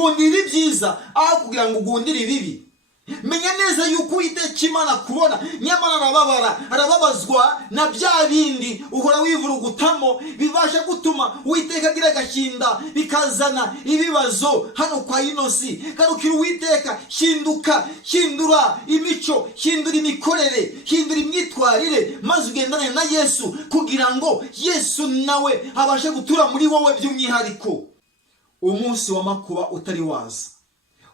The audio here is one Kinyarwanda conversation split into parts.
gundira ibyiza aho kugira ngo ugundire ibibi. Menya neza yuko Uwiteka Imana kubona, nyamara arababazwa na bya bindi uhora wivurugutamo bibasha gutuma Uwiteka agira agahinda, bikazana ibibazo hano kwa ino si. Garukira Uwiteka, hindura imico, hindura imikorere, hindura imyitwarire, maze ugendane na Yesu kugira ngo Yesu nawe abashe gutura muri wowe by'umwihariko. Umunsi w'amakuba utari waza,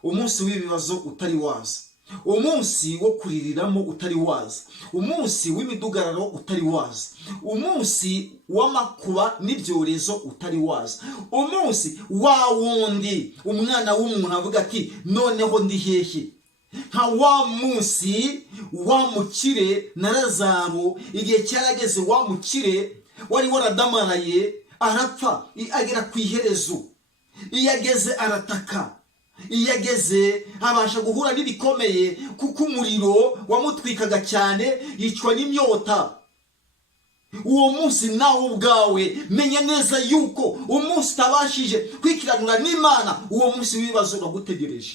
umunsi w'ibibazo utari waza, umunsi wo kuririramo utari waza, umunsi w'imidugararo utari waza, umunsi w'amakuba n'ibyorezo utari waza, umunsi wa wundi umwana w'umuntu avuga ati noneho ndi hehe. Nka wa munsi wa mukire na Lazaro, igihe cyarageze wa mukire wari waradamaraye arapfa, agera ku iherezo. Iyo ageze arataka, iyo ageze abasha guhura n'ibikomeye kuko umuriro wamutwikaga cyane, yicwa n'imyota. Uwo munsi nawe ubwawe menya neza yuko umunsi utabashije kwikiranura n'Imana, uwo munsi w'ibibazo uragutegereje.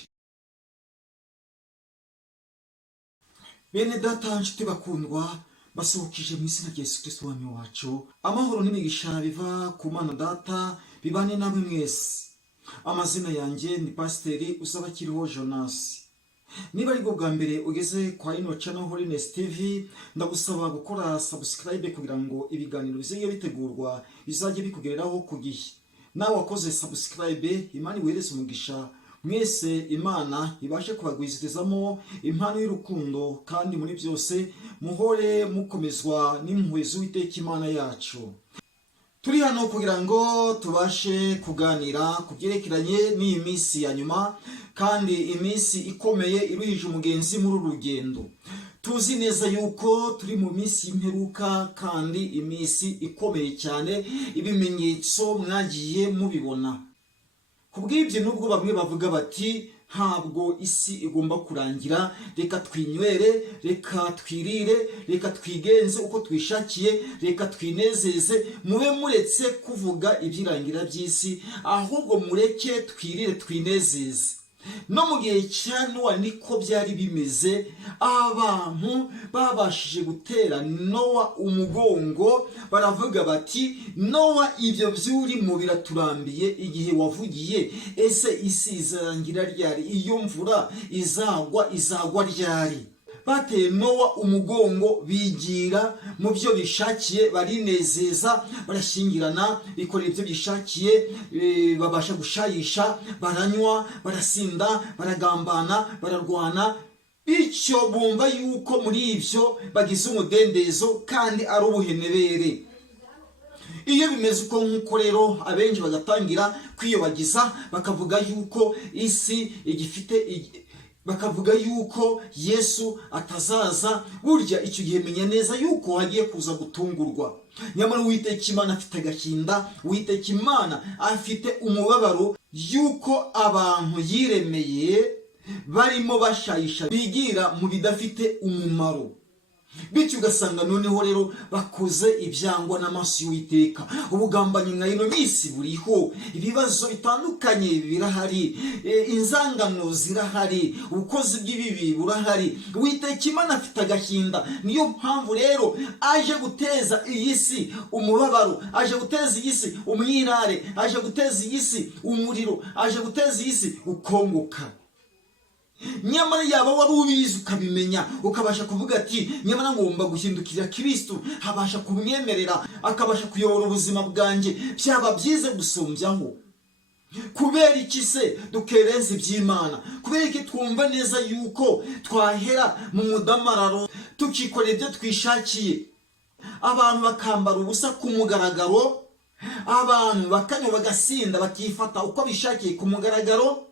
Bene data nshuti bakundwa, basohokije mu izina rya Yesu Kristo umwami wacu, amahoro n'imigisha biva ku Mana Data bibane namwe mwese. Amazina yanjye ni Pasiteri Uzabakiriho Jonas. Niba ari bwo bwa mbere ugeze kwa ino channel Holiness TV, ndagusaba gukora subscribe kugira ngo ibiganiro bizajye bitegurwa bizajye bikugereraho ku gihe. Nawe wakoze subscribe, Imana iwereze umugisha mwese, Imana ibashe kubagwizirizamo impano y'urukundo, kandi muri byose muhore mukomezwa n'impuhwe z'Uwiteka Imana yacu. Turi hano kugira ngo tubashe kuganira ku byerekeranye n'iyi minsi ya nyuma, kandi iminsi ikomeye iruhije umugenzi muri uru rugendo. Tuzi neza yuko turi mu minsi y'imperuka, kandi iminsi ikomeye cyane, ibimenyetso mwagiye mubibona. Kubw'ibyo nubwo bamwe bavuga bati ntabwo isi igomba kurangira, reka twinywere, reka twirire, reka twigenze uko twishakiye, reka twinezeze, mube muretse kuvuga ibyirangira by'isi, ahubwo mureke twirire twinezeze. No mu gihe cya Nowa niko byari bimeze. Abantu babashije gutera Nowa umugongo, baravuga bati Nowa, ibyo by'urimo biraturambiye, igihe wavugiye ese isi izarangira ryari? Iyo mvura izagwa ryari? Bateye Nowa umugongo, bigira mu byo bishakiye, barinezeza, barashyingirana, bikorera ibyo bishakiye, babasha gushayisha, baranywa, barasinda, baragambana, bararwana, bityo bumva yuko muri ibyo bagize umudendezo kandi ari ubuhenebere. Iyo bimeze uko nk'uko rero, abenshi bagatangira kwiyobagiza, bakavuga yuko isi bakavuga yuko Yesu atazaza. Burya icyo gihe menya neza yuko hagiye kuza gutungurwa. Nyamara Uwiteka Imana afite agahinda, Uwiteka Imana afite umubabaro yuko abantu yiremeye barimo bashayisha, bigira mu bidafite umumaro. Bityo ugasanga noneho rero bakoze ibyangwa n'amaso y'Uwiteka. Ubugambanyi nka ino minsi buriho, ibibazo bitandukanye birahari, inzangano zirahari, ubukozi bw'ibibi burahari. Uwiteka Imana afite agahinda, niyo mpamvu rero aje guteza iyi si umubabaro, aje guteza iyi si umwirare, aje guteza iyi si umuriro, aje guteza iyi si ukongoka. Nyamara yaba wari ubizi ukabimenya, ukabasha kuvuga ati nyamara ngomba guhindukirira Kristo, habasha kumwemerera, akabasha kuyobora ubuzima bwanjye, byaba byiza gusumbyaho. Kubera iki se dukerenza iby'Imana? Kubera iki twumva neza yuko twahera mu mudamararo tukikorera ibyo twishakiye? Abantu bakambara ubusa ku mugaragaro, abantu bakanywa bagasinda, bakifata uko bishakiye ku mugaragaro,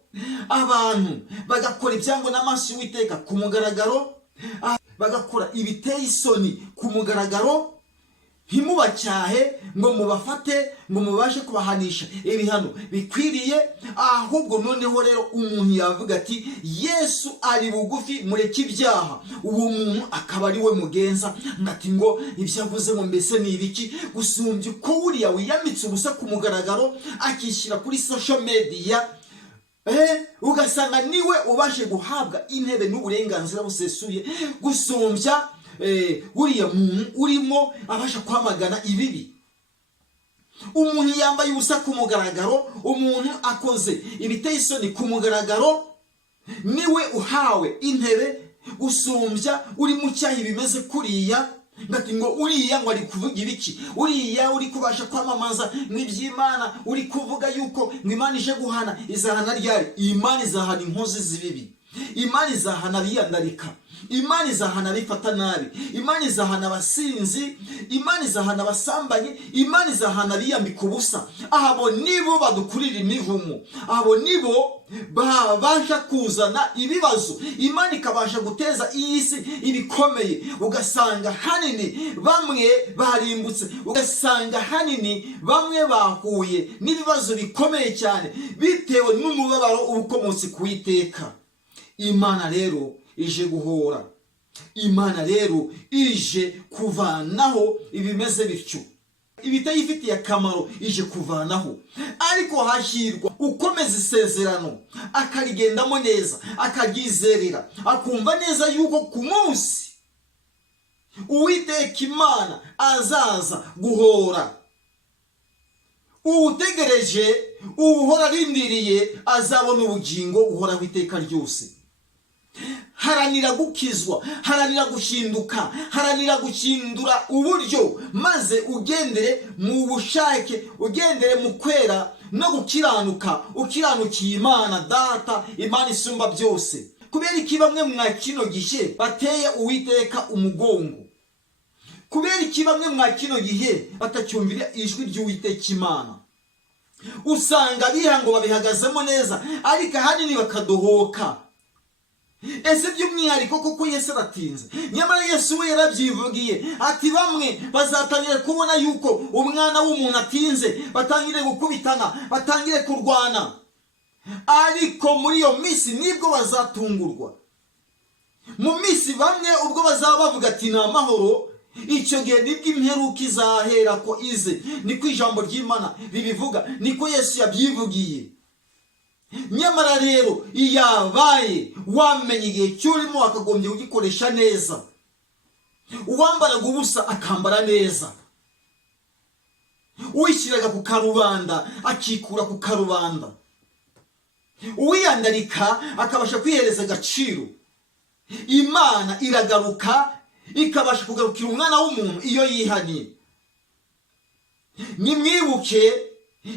abantu bagakora ibyangwa n'amaso y'Uwiteka ku mugaragaro, bagakora ibiteye isoni ku mugaragaro. Ntimubacyahe ngo mubafate, ngo mubashe kubahanisha ibihano bikwiriye, ahubwo noneho rero umuntu yavuga ati Yesu ari bugufi, mureke ibyaha. Uwo muntu akaba ari we mugenza, ngati ngo ibyo avuze ngo mbese ni ibiki, gusumbya uko uriya wiyamitse ubusa ku mugaragaro, akishyira kuri social media ugasanga niwe ubashe guhabwa intebe n'uburenganzira busesuye gusumbya uriya muntu urimo abasha kwamagana ibibi. Umuntu yambaye ubusa ku mugaragaro, umuntu akoze ibiteye isoni ku mugaragaro, niwe uhawe intebe gusumbya uri mu cyaha bimeze kuriya. Ngati ngo uriya ngo ari kuvuga ibiki, uriya uri kubasha kwamamaza n'iby'Imana, uri kuvuga yuko ngo Imana ije guhana. Izahana ryari? Imana izahana inkozi z'ibibi, Imana izahana abiyandarika, Imana izahana abifata nabi, Imana izahana abasinzi, Imana izahana abasambanyi, Imana izahana abiyambika ubusa. Abo nibo badukurira imivumo, abo nibo babasha kuzana ibibazo. Imana ikabasha guteza iyi si ibikomeye, ugasanga hanini bamwe barimbutse, ugasanga hanini bamwe bahuye n'ibibazo bikomeye cyane bitewe n'umubabaro ubukomotse ku Uwiteka. Imana rero ije guhora, Imana rero ije kuvanaho ibimeze bityo, ibitayifitiye akamaro ije kuvanaho. Ariko hashyirwa ukomeza isezerano, akarigendamo neza, akaryizerera, akumva neza yuko ku munsi Uwiteka Imana azaza guhora. Uwutegereje, uwuhora arindiriye azabona ubugingo buhoraho iteka ryose. Haranira gukizwa, haranira gushinduka, haranira guhindura uburyo, maze ugendere mu bushake, ugendere mu kwera no gukiranuka, ukiranukiye Imana Data, Imana isumba byose. Kubera iki bamwe mwa kino gihe bateye Uwiteka umugongo? Kubera iki bamwe mwa kino gihe batacyumvira ijwi ry'Uwiteka Imana? Usanga bihango babihagazemo neza, ariko ahanini bakadohoka. Ese by'umwihariko koko Yesu aratinze? Nyamara Yesu we yarabyivugiye ati bamwe bazatangira kubona yuko umwana w'umuntu atinze, batangire gukubitana, batangire kurwana, ariko muri iyo minsi nibwo bazatungurwa. Mu minsi bamwe ubwo bazaba bavuga ati ni amahoro, icyo gihe nibwo imperuka izahera ko ize. Niko ijambo ry'Imana ribivuga, niko Yesu yabyivugiye. Nyamara rero iyabaye wamenye igihe cyurimo akagombye kugikoresha neza. Uwambaraga ubusa akambara neza, uwishyiraga ku karubanda akikura ku karubanda, uwiyandarika akabasha kwihereza agaciro. Imana iragaruka ikabasha kugarukira umwana w'umuntu iyo yihaniye. Nimwibuke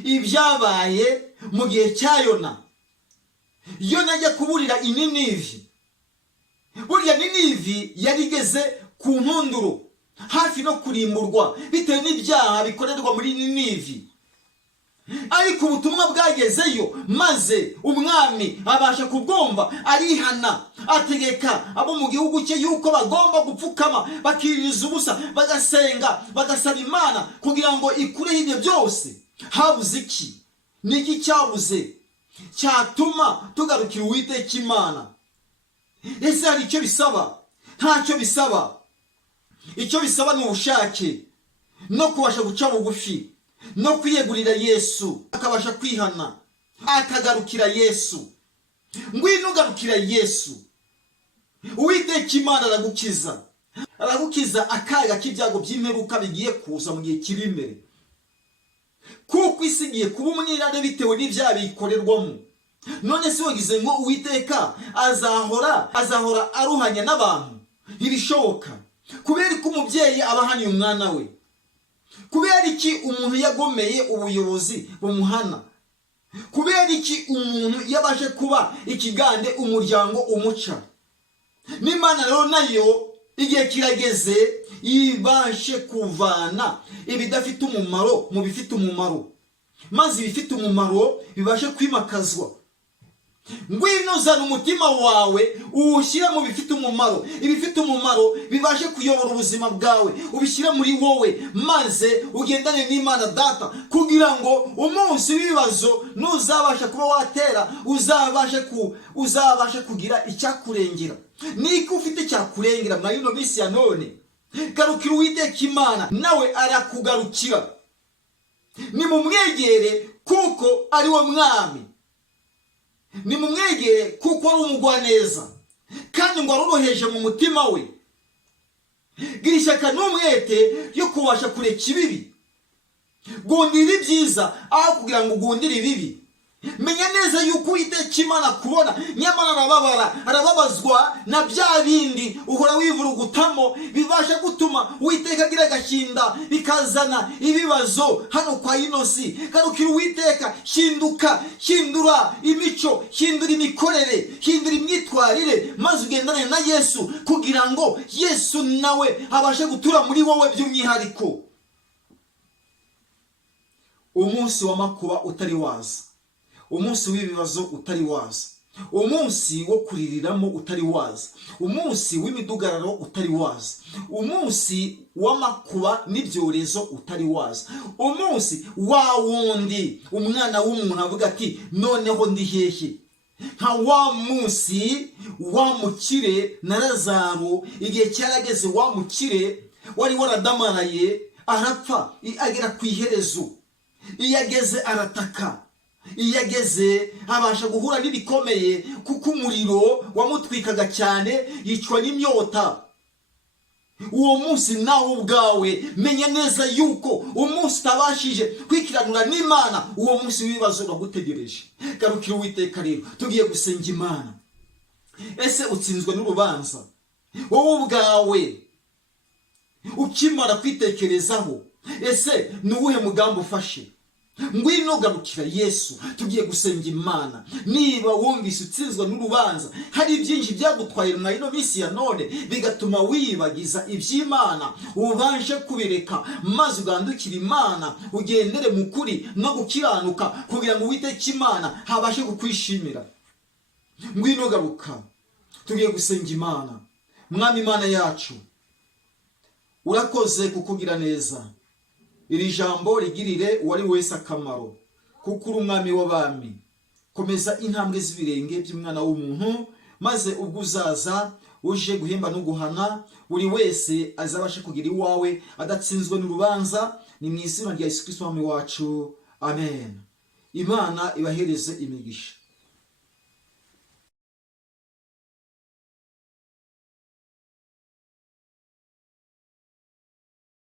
ibyabaye mu gihe cya Yona. Yona ajya kuburira Ninivi. Burya Ninivi yarigeze ku ntunduro, hafi no kurimburwa bitewe n'ibyaha bikorerwa muri Ninivi. Ariko ubutumwa bwagezeyo, maze umwami abasha kubwumva, arihana, ategeka abo mu gihugu cye yuko bagomba gupfukama, bakiririza ubusa, bagasenga, bagasaba Imana kugira ngo ikureho ibyo byose. Habuze iki? Niki cyabuze cyatuma tugarukira Uwiteka Imana? Ese hari icyo bisaba? Ntacyo bisaba. Icyo bisaba ni ubushake no kubasha guca bugufi, no kwiyegurira Yesu, akabasha kwihana, akagarukira Yesu. Ngwino ugarukira Yesu. Uwiteka Imana aragukiza, aragukiza akaga k'ibyago by'imperuka bigiye kuza mu gihe kiri imbere. Kuko isi igiye kuba umwirare bitewe n'ibyaha bikorerwamo. None se wagize ngo Uwiteka azahora aruhanya n'abantu? Ntibishoboka. Kubera ko umubyeyi abahaniye umwana we? Kubera iki umuntu yagomeye ubuyobozi bumuhana? Kubera iki umuntu yabashe kuba ikigande umuryango umuca? N'Imana rero nayo igihe kirageze ibashe kuvana ibidafite umumaro mu bifite umumaro, maze ibifite umumaro bibashe kwimakazwa. Ngwino zana umutima wawe uwushyire mu bifite umumaro, ibifite umumaro bibashe kuyobora ubuzima bwawe, ubishyire muri wowe, maze ugendane n'Imana Data, kugira ngo umunsi w'ibibazo nuzabasha kuba watera, uzabashe kugira icyakurengera. Niko ufite cyakurengera muri ino minsi ya none? Garukira Uwiteka Imana, nawe arakugarukira. Nimumwegere kuko ari we mwami. nimumwegere kuko ari umugwaneza kandi ngo aroroheje mu mutima we. Gira ishyaka n'umwete yo kubasha kureka ibibi, gundira ibyiza aho kugira ngo ugundire ibibi. Menya neza yuko Uwiteka Imana kubona, nyamara arababazwa na bya bindi uhora wivurugutamo bibasha gutuma Uwiteka agira agahinda, bikazana ibibazo hano kwa inosi. Garukira Uwiteka, hindura imico, hindura imikorere, hindura imyitwarire, maze ugendane na Yesu kugira ngo Yesu nawe abashe gutura muri wowe by'umwihariko. Umunsi w'amakuba utari waza, umunsi w'ibibazo utari waza, umunsi wo kuririramo utari waza, umunsi w'imidugararo utari waza, umunsi w'amakuba n'ibyorezo utari waza, umunsi wa wundi umwana w'umuntu avuga ati noneho ndi hehe. Nka wa munsi wa mukire na Lazaro, igihe cyarageze wa mukire wari waradamaraye arapfa, agera ku iherezo. Iyo ageze arataka, iyo ageze abasha guhura n'ibikomeye kuko umuriro wamutwikaga cyane, yicwa n'imyota. Uwo munsi nawe ubwawe menya neza yuko umunsi utabashije kwikiranura n'Imana, uwo munsi w'ibibazo uragutegereje. Garukira Uwiteka rero, tugiye gusenga Imana. Ese utsinzwe n'urubanza wowe ubwawe ukimara kwitekerezaho? Ese ni uwuhe mugambi ufashe? Ngwino garukira Yesu, tugiye gusenga Imana. Niba wumvise utsinzwe n'urubanza, hari byinshi byagutwaye mu ino minsi ya none bigatuma wibagiza iby'Imana, ubashe kubireka maze ugandukira Imana, ugendere mu kuri no gukiranuka kugira ngo Uwiteka Imana habashe kukwishimira. Ngwino garuka, tugiye gusenga Imana. Mwami Imana yacu, urakoze kukugira neza. Iri jambo rigirire uwari wese akamaro, kuko uri umwami w'abami. Komeza intambwe z'ibirenge by'umwana w'umuntu, maze ubwo uzaza uje guhemba no guhana, buri wese azabashe kugira iwawe adatsinzwe n'urubanza. Ni mu izina rya Yesu Kristo umwami wacu, amen. Imana ibahereze imigisha.